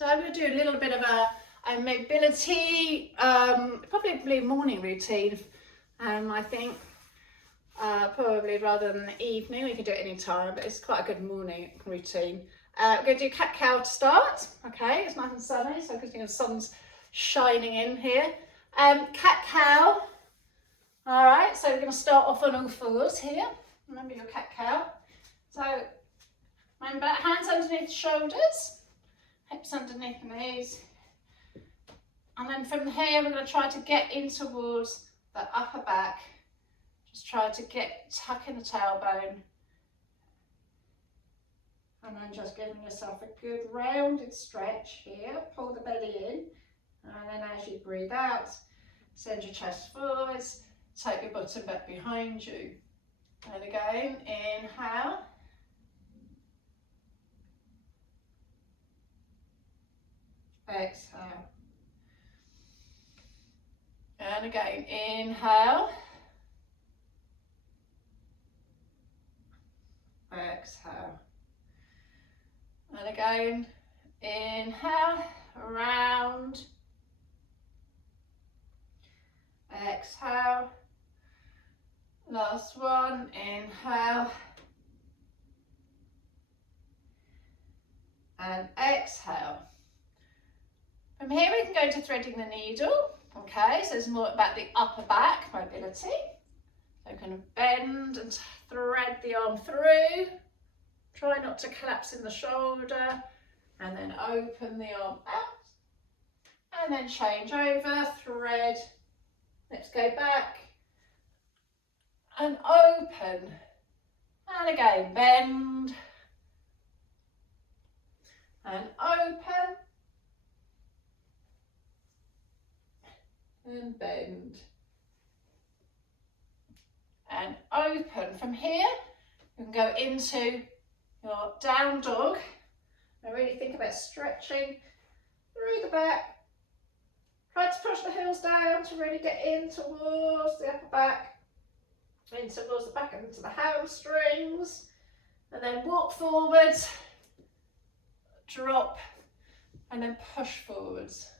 So I'm going to do a little bit of a mobility, probably morning routine, I think. Probably rather than the evening. We can do it any time, but it's quite a good morning routine. We're going to do cat-cow to start. Okay, it's nice and sunny, so because the sun's shining in here. Cat-cow. All right, so we're going to start off on all fours here. Remember your cat-cow. So remember, hands underneath the shoulders, hips underneath the knees. And then from here, we're going to try to get in towards the upper back. Just try to tuck in the tailbone. And then just giving yourself a good rounded stretch here. Pull the belly in. And then as you breathe out, send your chest forwards. Take your bottom back behind you. And again, inhale. Exhale. And again, inhale. Exhale. And again, inhale, round. Exhale. Last one, inhale. And exhale. From here we can go to threading the needle. Okay, so it's more about the upper back mobility. So kind of bend and thread the arm through. Try not to collapse in the shoulder. And then open the arm out. And then change over, thread. Let's go back. And open. And again, bend. And open. And bend. And open. From here, you can go into your down dog. Now really think about stretching through the back. Try to push the heels down to really get in towards the upper back, in towards the back and into the hamstrings. And then walk forwards, drop, and then push forwards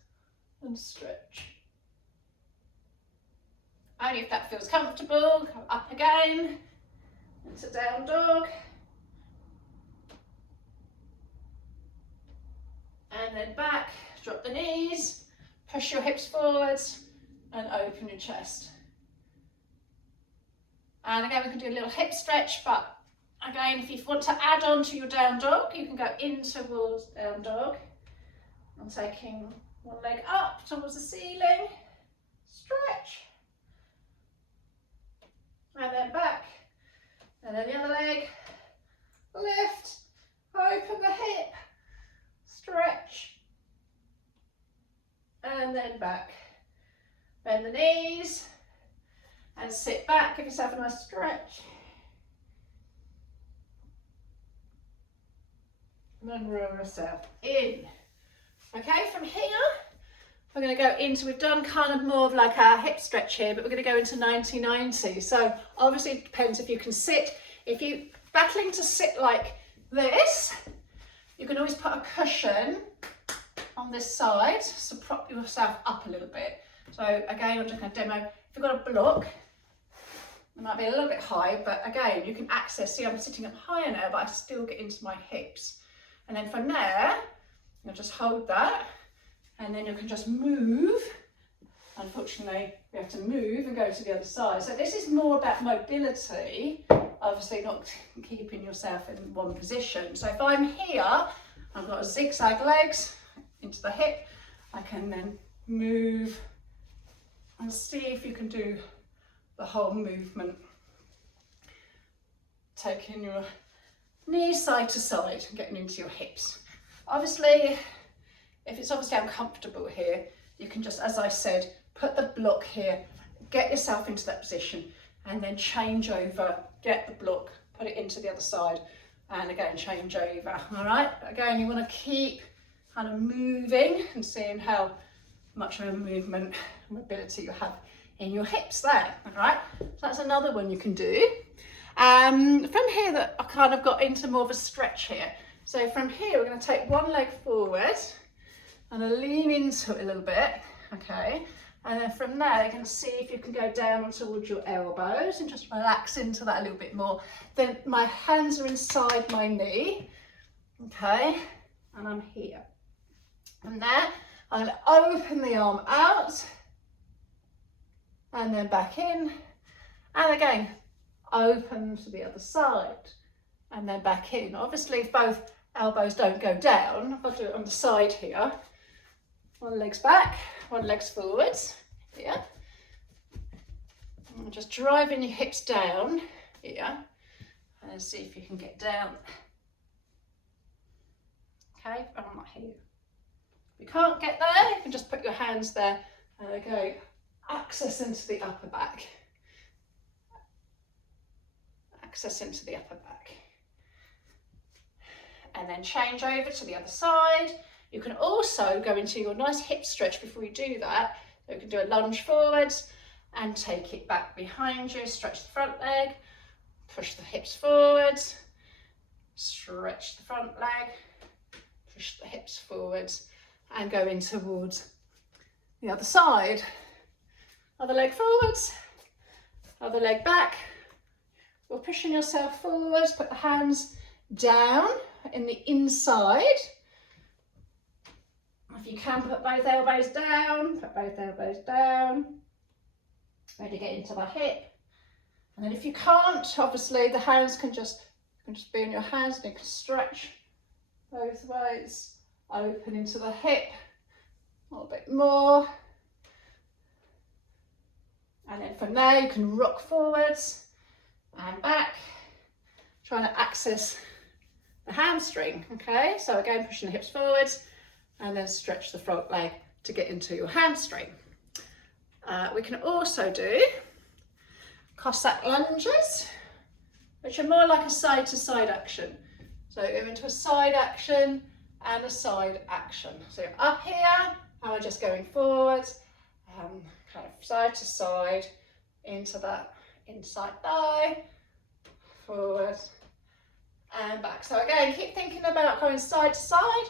and stretch. Only if that feels comfortable. Come up again into down dog. And then back, drop the knees, push your hips forwards and open your chest. And again, we can do a little hip stretch, but again, if you want to add on to your down dog, you can go in towards down dog. And taking one leg up towards the ceiling, stretch. And then back, and then the other leg, lift, open the hip, stretch, and then back. Bend the knees, and sit back, give yourself a nice stretch. And then roll yourself in. Okay, from here, we're going to go into, we've done kind of more of like a hip stretch here, but we're going to go into 90-90. So obviously it depends if you can sit. If you're battling to sit like this, you can always put a cushion on this side to prop yourself up a little bit. So again, I'm just going to demo. If you've got a block, it might be a little bit high, but again, you can access, see I'm sitting up higher now, but I still get into my hips. And then from there, you'll just hold that. And then you can just move. Unfortunately, we have to move and go to the other side. So this is more about mobility, obviously not keeping yourself in one position. So if I'm here, I've got a zigzag legs into the hip, I can then move and see if you can do the whole movement. Taking your knees side to side and getting into your hips. Obviously, if it's obviously uncomfortable here, you can just, as I said, put the block here, get yourself into that position, and then change over, get the block, put it into the other side, and again, change over, all right? Again, you want to keep kind of moving and seeing how much of a movement, mobility you have in your hips there, all right? So that's another one you can do. From here, that I kind of got into more of a stretch here. So from here, we're going to take one leg forward, and then lean into it a little bit, okay? And then from there, you can see if you can go down towards your elbows and just relax into that a little bit more. Then my hands are inside my knee, okay? And I'm here. From there, I'm going to open the arm out and then back in. And again, open to the other side and then back in. Obviously, if both elbows don't go down, I'll do it on the side here. One leg's back, one leg's forwards, here. And just driving your hips down here and see if you can get down. Okay, I'm not here. If you can't get there, you can just put your hands there and go access into the upper back. Access into the upper back. And then change over to the other side. You can also go into your nice hip stretch before you do that. So you can do a lunge forwards and take it back behind you, stretch the front leg, push the hips forwards, stretch the front leg, push the hips forwards and go in towards the other side. Other leg forwards, other leg back. You're pushing yourself forwards, put the hands down in the inside. If you can, put both elbows down, put both elbows down. Ready to get into the hip. And then if you can't, obviously the hands can just be on your hands and you can stretch both ways. Open into the hip a little bit more. And then from there you can rock forwards and back, trying to access the hamstring, okay? So again, pushing the hips forwards and then stretch the front leg to get into your hamstring. We can also do Cossack lunges, which are more like a side to side action. So go into a side action and a side action. So you're up here and we're just going forwards, kind of side to side into that inside thigh, forward and back. So again, keep thinking about going side to side.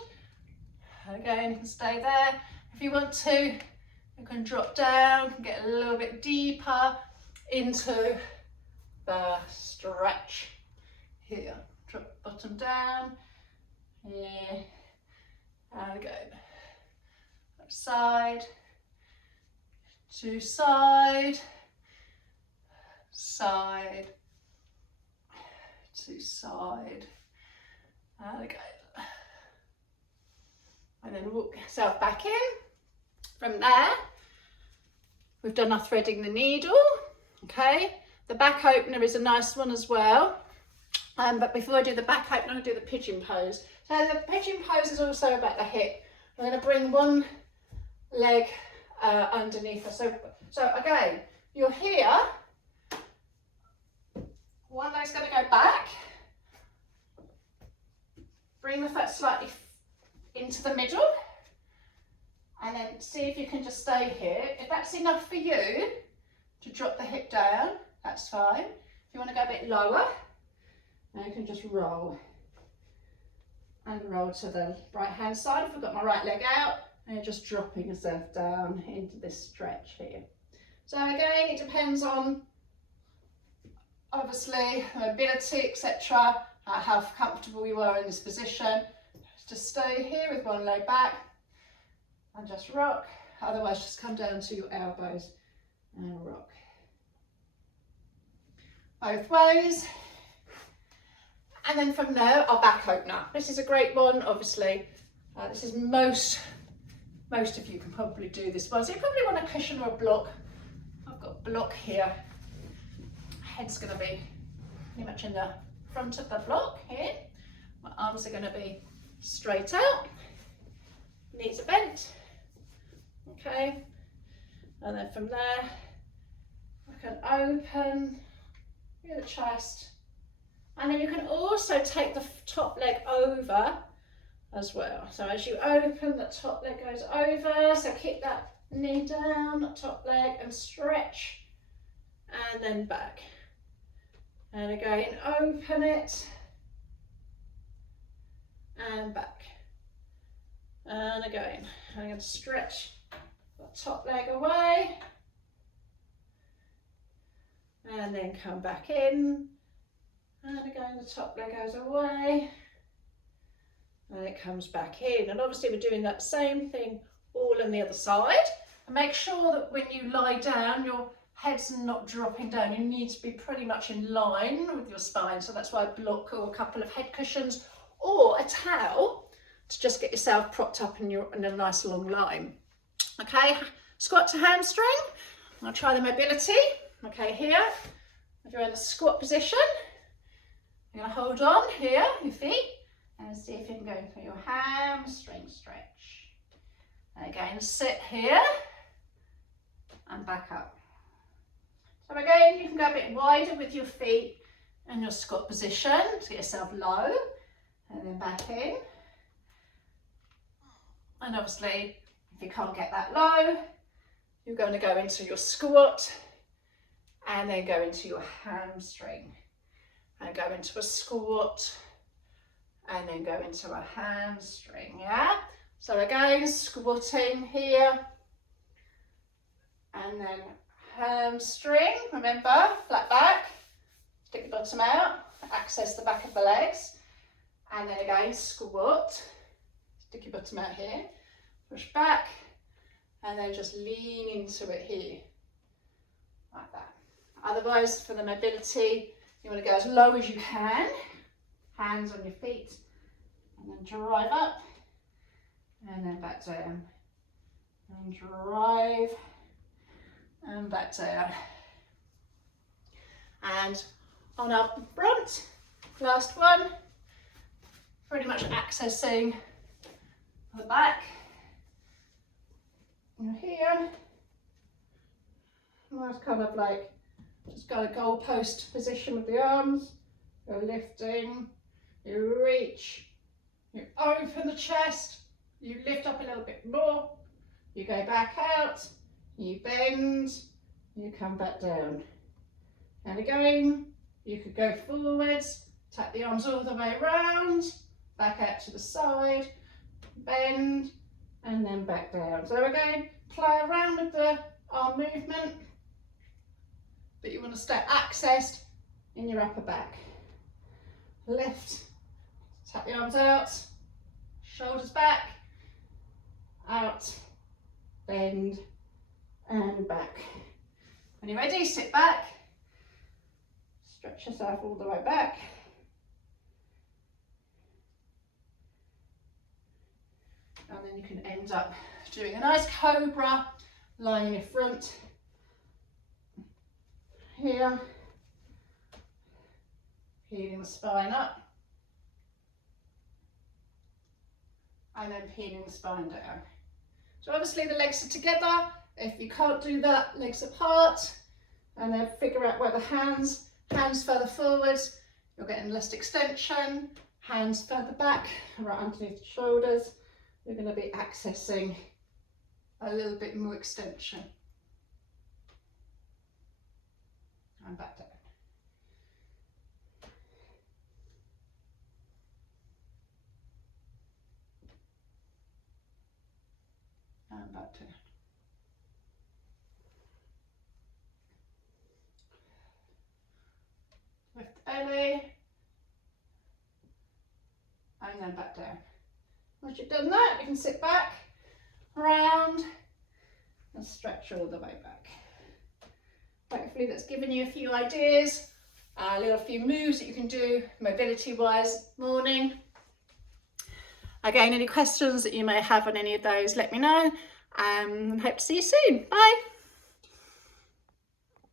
Again, you can stay there. If you want to, you can drop down, get a little bit deeper into the stretch here. Drop bottom down, here, and again. Side to side, side to side, and again. And then walk yourself back in. From there, we've done our threading the needle, okay? The back opener is a nice one as well. But before I do the back opener, I'll do the pigeon pose. So the pigeon pose is also about the hip. I'm going to bring one leg underneath us. So again, you're here. One leg's going to go back. Bring the foot slightly into the middle and then see if you can just stay here. If that's enough for you to drop the hip down, that's fine. If you want to go a bit lower, then you can just roll and roll to the right hand side. If I've got my right leg out, and you're just dropping yourself down into this stretch here. So again, it depends on obviously mobility, etc., how comfortable you are in this position. Just stay here with one leg back and just rock. Otherwise, just come down to your elbows and rock. Both ways. And then from there, our back opener. This is a great one, obviously. This is most of you can probably do this one. So you probably want a cushion or a block. I've got a block here. Head's going to be pretty much in the front of the block here. My arms are going to be straight out, knees are bent, okay, and then from there I can open the chest, and then you can also take the top leg over as well. So as you open, the top leg goes over, so keep that knee down, the top leg, and stretch, and then back, and again open it and back, And again, I'm going to stretch the top leg away. And then come back in. And again, the top leg goes away. And it comes back in. And obviously we're doing that same thing all on the other side. And make sure that when you lie down, your head's not dropping down. You need to be pretty much in line with your spine. So that's why a block or a couple of head cushions or a towel to just get yourself propped up in a nice long line. Okay, squat to hamstring. I'll try the mobility. Okay, here, if you're in the squat position, you're going to hold on here, your feet, and see if you can go through your hamstring stretch. And again, sit here and back up. So again, you can go a bit wider with your feet in your squat position to get yourself low, and then back in. And obviously, if you can't get that low, you're going to go into your squat and then go into your hamstring and go into a squat and then go into a hamstring, yeah? So again, squatting here and then hamstring, remember, flat back, stick the bottom out, access the back of the legs, and then again, squat, stick your bottom out here, push back, and then just lean into it here, like that. Otherwise, for the mobility, you want to go as low as you can, hands on your feet, and then drive up, and then back down, and drive, and back down. And on our front, last one, pretty much accessing the back. You're here, nice kind of like, just got a goalpost position with the arms, you're lifting, you reach, you open the chest, you lift up a little bit more, you go back out, you bend, you come back down. And again, you could go forwards, tap the arms all the way around, back out to the side, bend, and then back down. So again, play around with the arm movement, but you want to stay accessed in your upper back. Lift, tap the arms out, shoulders back, out, bend, and back. When you're ready, sit back, stretch yourself all the way back. And then you can end up doing a nice cobra, lying in your front here, peeling the spine up, and then peeling the spine down. So obviously the legs are together. If you can't do that, legs apart, and then figure out where the hands further forwards, you're getting less extension, hands further back, right underneath the shoulders. You're going to be accessing a little bit more extension. And back down. And back down. Lift the belly. And then back down. Once you've done that, you can sit back, round, and stretch all the way back. Hopefully that's given you a few ideas, a few moves that you can do mobility-wise morning. Again, any questions that you may have on any of those, let me know, and hope to see you soon. Bye.